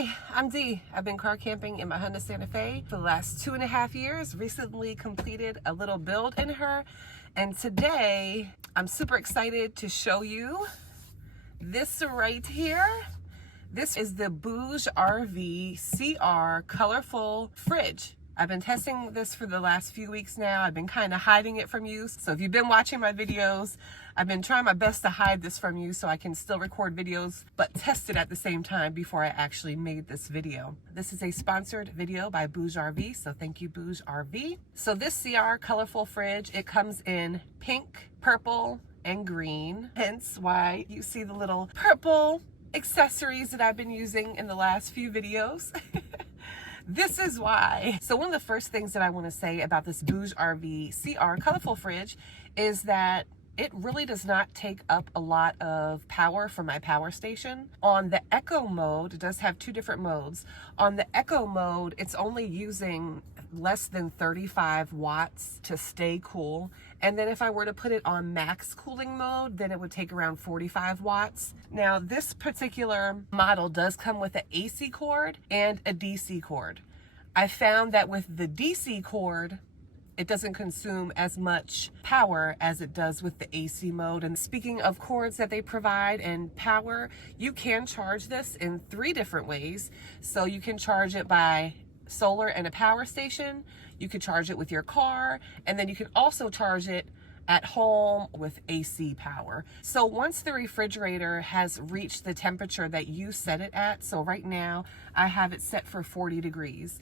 Hi, I'm Dee. I've been car camping in my Honda Santa Fe for the last 2.5 years. Recently completed a little build in her. And today, I'm super excited to show you this right here. This is the Bouge RV CR Colorful fridge. I've been testing this for the last few weeks now. I've been kind of hiding it from you. So if you've been watching my videos, I've been trying my best to hide this from you so I can still record videos, but test it at the same time before I actually made this video. This is a sponsored video by Bouge RV, so thank you, Bouge RV. So this CR Colorful fridge, it comes in pink, purple, and green, hence why you see the little purple accessories that I've been using in the last few videos. This is why. So one of the first things that I want to say about this Bouge RV CR Colorful fridge is that it really does not take up a lot of power from my power station. On the Eco mode, it does have two different modes. On the Eco mode, it's only using less than 35 watts to stay cool. And then if I were to put it on max cooling mode, then it would take around 45 watts. Now, this particular model does come with an AC cord and a DC cord. I found that with the DC cord, it doesn't consume as much power as it does with the AC mode. And speaking of cords that they provide and power, you can charge this in 3 different ways. So you can charge it by solar and a power station, you could charge it with your car, and then you can also charge it at home with AC power. So once the refrigerator has reached the temperature that you set it at, so right now I have it set for 40 degrees.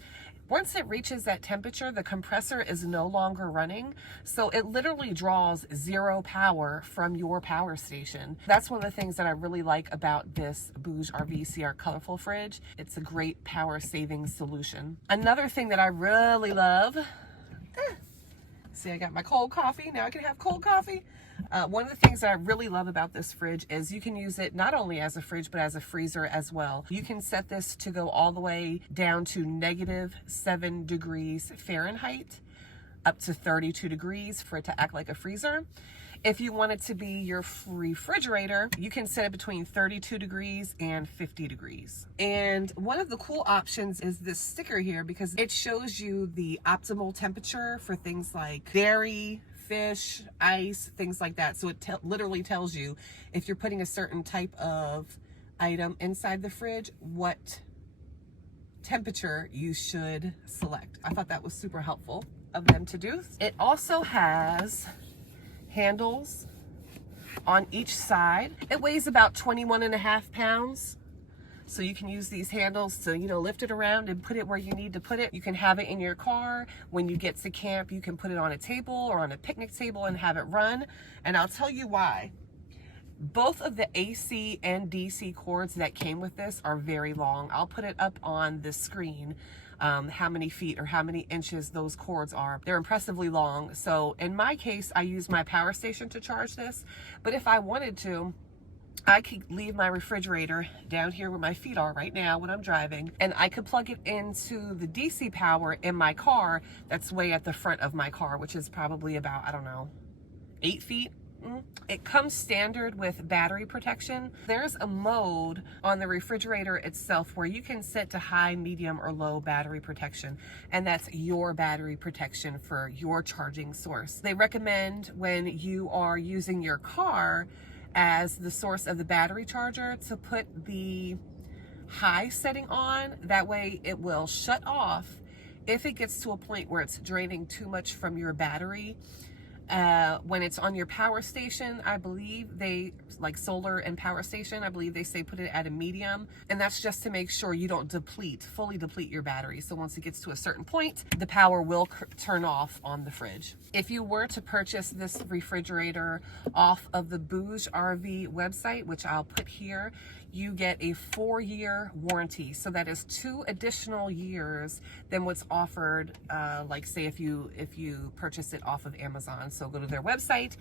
Once it reaches that temperature, the compressor is no longer running. So it literally draws 0 power from your power station. That's one of the things that I really like about this Bouge RV CR Colorful fridge. It's a great power saving solution. Another thing that I really love, see, I got my cold coffee. Now I can have cold coffee. One of the things that I really love about this fridge is you can use it not only as a fridge, but as a freezer as well. You can set this to go all the way down to -7 degrees Fahrenheit, up to 32 degrees for it to act like a freezer. If you want it to be your refrigerator, you can set it between 32 degrees and 50 degrees. And one of the cool options is this sticker here, because it shows you the optimal temperature for things like dairy, fish, ice, things like that. So it literally tells you if you're putting a certain type of item inside the fridge, what temperature you should select. I thought that was super helpful of them to do. It also has handles on each side. It weighs about 21.5 pounds. So you can use these handles to, lift it around and put it where you need to put it. You can have it in your car. When you get to camp, you can put it on a table or on a picnic table and have it run. And I'll tell you why. Both of the AC and DC cords that came with this are very long. I'll put it up on the screen, how many feet or how many inches those cords are. They're impressively long. So in my case, I use my power station to charge this. But if I wanted to, I could leave my refrigerator down here where my feet are right now when I'm driving, and I could plug it into the DC power in my car that's way at the front of my car, which is probably about, 8 feet. It comes standard with battery protection. There's a mode on the refrigerator itself where you can set to high, medium, or low battery protection, and that's your battery protection for your charging source. They recommend when you are using your car as the source of the battery charger to put the high setting on. That way it will shut off if it gets to a point where it's draining too much from your battery. When it's on your power station, I believe they, like solar and power station, I believe they say put it at a medium, and that's just to make sure you don't fully deplete your battery. So once it gets to a certain point, the power will turn off on the fridge. If you were to purchase this refrigerator off of the Bouge RV website, which I'll put here, you get a 4-year warranty. So that is 2 additional years than what's offered, like say if you purchase it off of Amazon. So go to their website,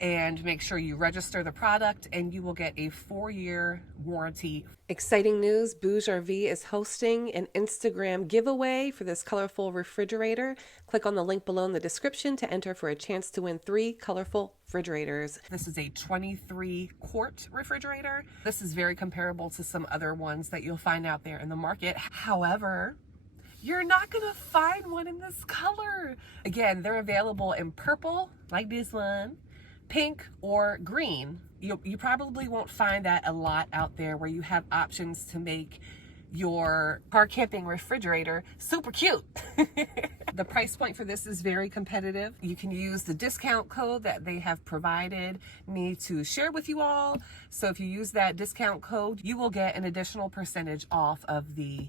and make sure you register the product, and you will get a 4-year warranty. Exciting news, BougeRV is hosting an Instagram giveaway for this colorful refrigerator. Click on the link below in the description to enter for a chance to win 3 colorful refrigerators. This is a 23 quart refrigerator. This is very comparable to some other ones that you'll find out there in the market. However, you're not gonna find one in this color. Again, they're available in purple, like this one, pink, or green. You probably won't find that a lot out there, where you have options to make your car camping refrigerator super cute. The price point for this is very competitive. You can use the discount code that they have provided me to share with you all. So if you use that discount code, you will get an additional percentage off of the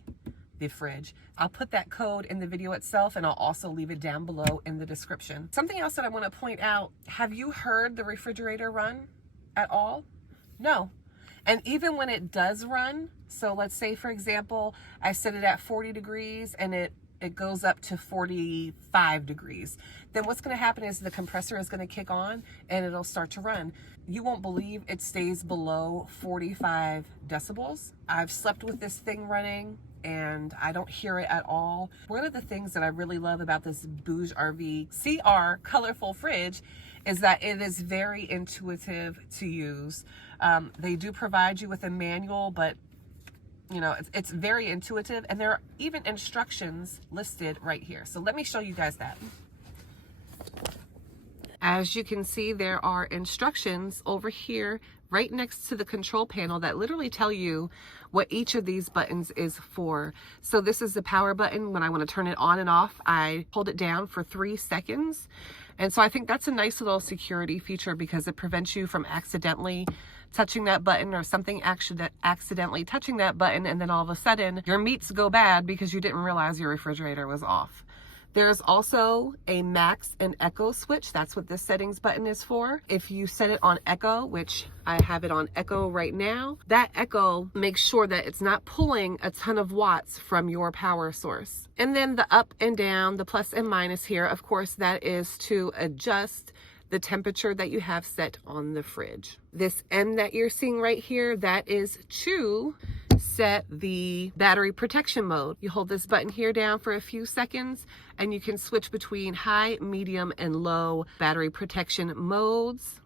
fridge. I'll put that code in the video itself, and I'll also leave it down below in the description. Something else that I want to point out, have you heard the refrigerator run at all? No. And even when it does run, so let's say for example, I set it at 40 degrees and it goes up to 45 degrees. Then what's going to happen is the compressor is going to kick on and it'll start to run. You won't believe it stays below 45 decibels. I've slept with this thing running and I don't hear it at all. One of the things that I really love about this BougeRV CR Colorful fridge is that it is very intuitive to use. They do provide you with a manual, but you know, it's very intuitive, and there are even instructions listed right here. So let me show you guys that. As you can see, there are instructions over here right next to the control panel that literally tell you what each of these buttons is for. So this is the power button. When I want to turn it on and off, I hold it down for 3 seconds. And so I think that's a nice little security feature, because it prevents you from accidentally touching that button, or something accidentally touching that button, and then all of a sudden your meats go bad because you didn't realize your refrigerator was off. There's also a max and echo switch. That's what this settings button is for. If you set it on echo, which I have it on echo right now, that echo makes sure that it's not pulling a ton of watts from your power source. And then the up and down, the plus and minus here, of course, that is to adjust the temperature that you have set on the fridge. This M that you're seeing right here, that is to set the battery protection mode. You hold this button here down for a few seconds and you can switch between high, medium, and low battery protection modes.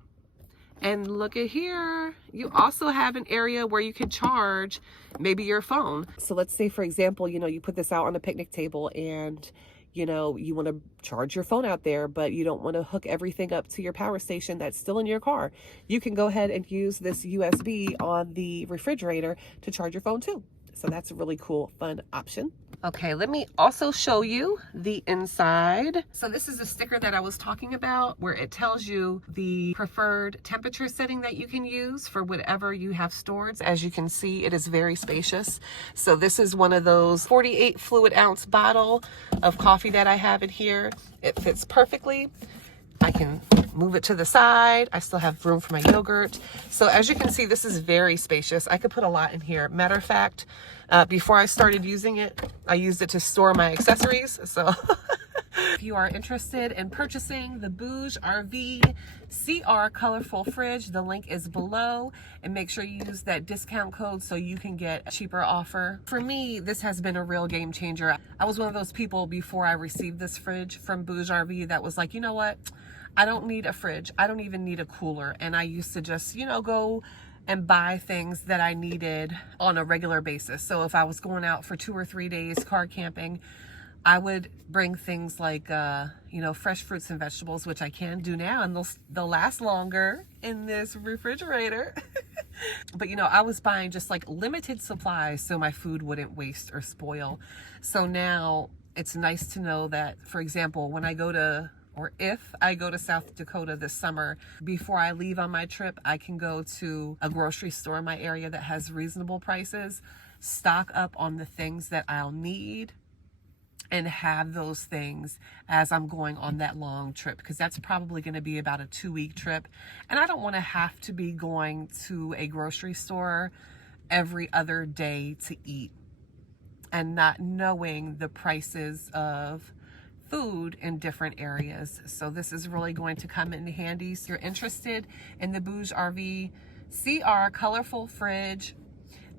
And look at here, you also have an area where you can charge maybe your phone. So let's say, for example, you know, you put this out on a picnic table and you know, you want to charge your phone out there, but you don't want to hook everything up to your power station that's still in your car. You can go ahead and use this USB on the refrigerator to charge your phone too. So that's a really cool, fun option. Okay, let me also show you the inside. So this is a sticker that I was talking about, where it tells you the preferred temperature setting that you can use for whatever you have stored. As you can see, it is very spacious. So this is one of those 48 fluid ounce bottle of coffee that I have in here. It fits perfectly. I can move it to the side. I still have room for my yogurt. So as you can see, this is very spacious. I could put a lot in here. Matter of fact, before I started using it, I used it to store my accessories. So if you are interested in purchasing the BougeRV CR Colorful fridge, the link is below, and make sure you use that discount code so you can get a cheaper offer. For me, this has been a real game changer. I was one of those people before I received this fridge from BougeRV that was like, you know what? I don't need a fridge. I don't even need a cooler. And I used to just, you know, go and buy things that I needed on a regular basis. So if I was going out for 2 or 3 days car camping, I would bring things like, you know, fresh fruits and vegetables, which I can do now, and they'll last longer in this refrigerator. But, you know, I was buying just like limited supplies so my food wouldn't waste or spoil. So now it's nice to know that, for example, when I go to, or if I go to South Dakota this summer, before I leave on my trip, I can go to a grocery store in my area that has reasonable prices, stock up on the things that I'll need, and have those things as I'm going on that long trip, because that's probably going to be about a 2-week trip. And I don't want to have to be going to a grocery store every other day to eat and not knowing the prices of food in different areas. So this is really going to come in handy. So if you're interested in the Bouge RV CR Colorful fridge,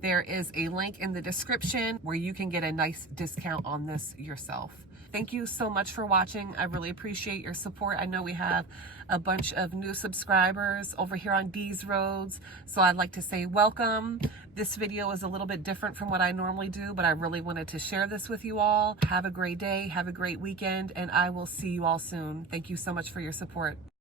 there is a link in the description where you can get a nice discount on this yourself. Thank you so much for watching. I really appreciate your support. I know we have a bunch of new subscribers over here on D's Roads, so I'd like to say welcome. This video is a little bit different from what I normally do, but I really wanted to share this with you all. Have a great day, have a great weekend, and I will see you all soon. Thank you so much for your support.